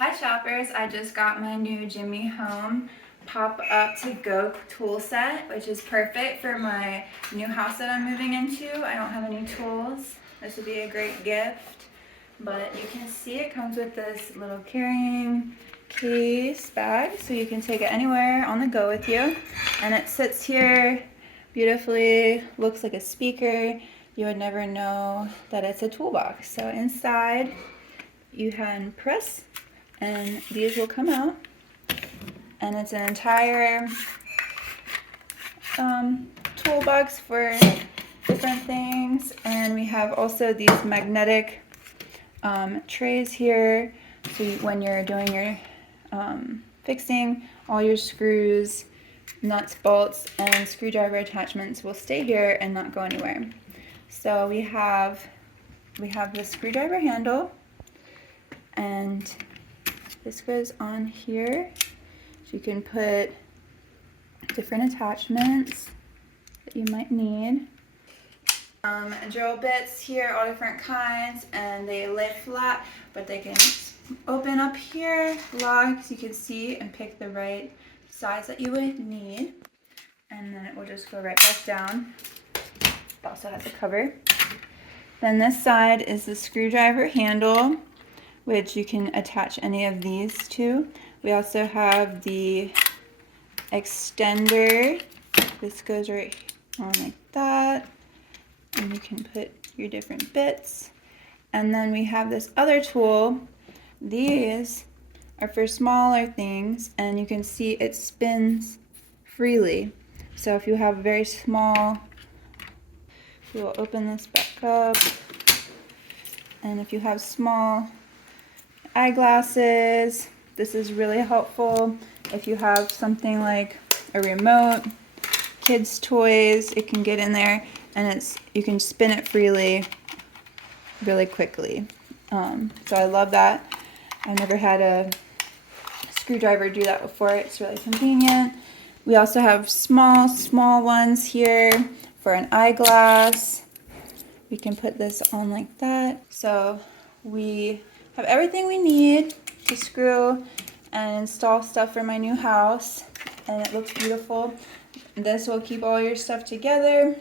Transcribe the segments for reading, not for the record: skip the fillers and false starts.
Hi shoppers, I just got my new JIMIHOME Pop Up to Go tool set, which is perfect for my new house that I'm moving into. I don't have any tools. This would be a great gift. But you can see it comes with this little carrying case bag, so you can take it anywhere on the go with you. And it sits here beautifully, looks like a speaker. You would never know that it's a toolbox. So inside you can press and these will come out, and it's an entire toolbox for different things. And we have also these magnetic trays here, so when you're doing your fixing, all your screws, nuts, bolts, and screwdriver attachments will stay here and not go anywhere. So we have the screwdriver handle, and this goes on here, so you can put different attachments that you might need. Drill bits here, all different kinds, and they lay flat, but they can open up here, lock, so you can see and pick the right size that you would need, and then it will just go right back down. It also has a cover. Then this side is the screwdriver handle, which you can attach any of these to. We also have the extender. This goes right on like that, and you can put your different bits. And then we have this other tool. These are for smaller things, and you can see it spins freely. So if you have very small, we will open this back up, and if you have small eyeglasses, this is really helpful. If you have something like a remote, kids' toys, it can get in there, and you can spin it freely really quickly. So I love that. I've never had a screwdriver do that before. It's really convenient. We also have small ones here for an eyeglass. We can put this on like that. So we have everything we need to screw and install stuff for my new house, and it looks beautiful. This will keep all your stuff together.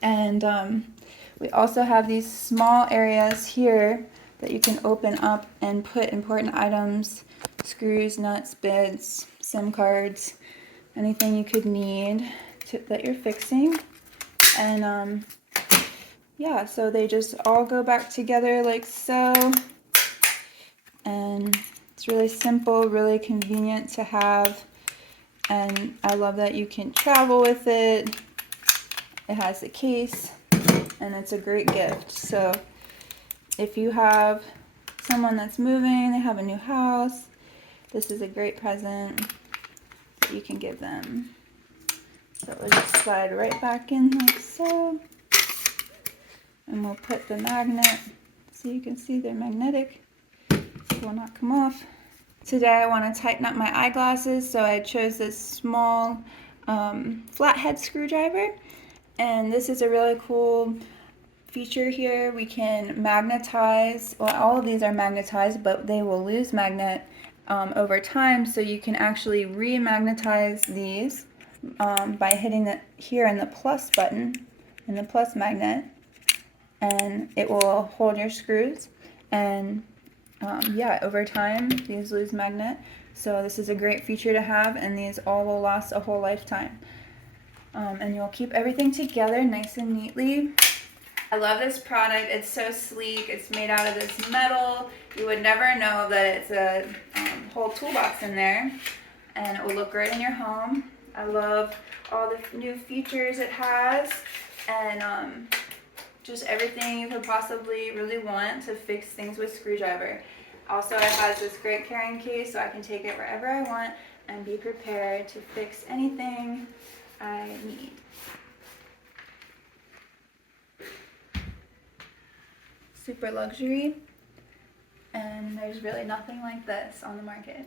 And we also have these small areas here that you can open up and put important items, screws, nuts, bits, SIM cards, anything you could need that you're fixing. And yeah, so they just all go back together like so. And it's really simple, really convenient to have. And I love that you can travel with it. It has a case, and it's a great gift. So if you have someone that's moving, they have a new house, this is a great present that you can give them. So we'll just slide right back in like so. And we'll put the magnet, so you can see they're magnetic. It will not come off. Today I want to tighten up my eyeglasses, so I chose this small flathead screwdriver. And this is a really cool feature here. We can magnetize, well, all of these are magnetized, but they will lose magnet over time, so you can actually re-magnetize these by hitting here in the plus button, in the plus magnet, and it will hold your screws. And yeah, over time these lose magnet, so this is a great feature to have, and these all will last a whole lifetime. And you'll keep everything together nice and neatly. I love this product. It's so sleek. It's made out of this metal. You would never know that it's a whole toolbox in there, and it will look great in your home. I love all the new features it has, and just everything you could possibly really want to fix things with screwdriver. Also, it has this great carrying case, so I can take it wherever I want and be prepared to fix anything I need. Super luxury, and there's really nothing like this on the market.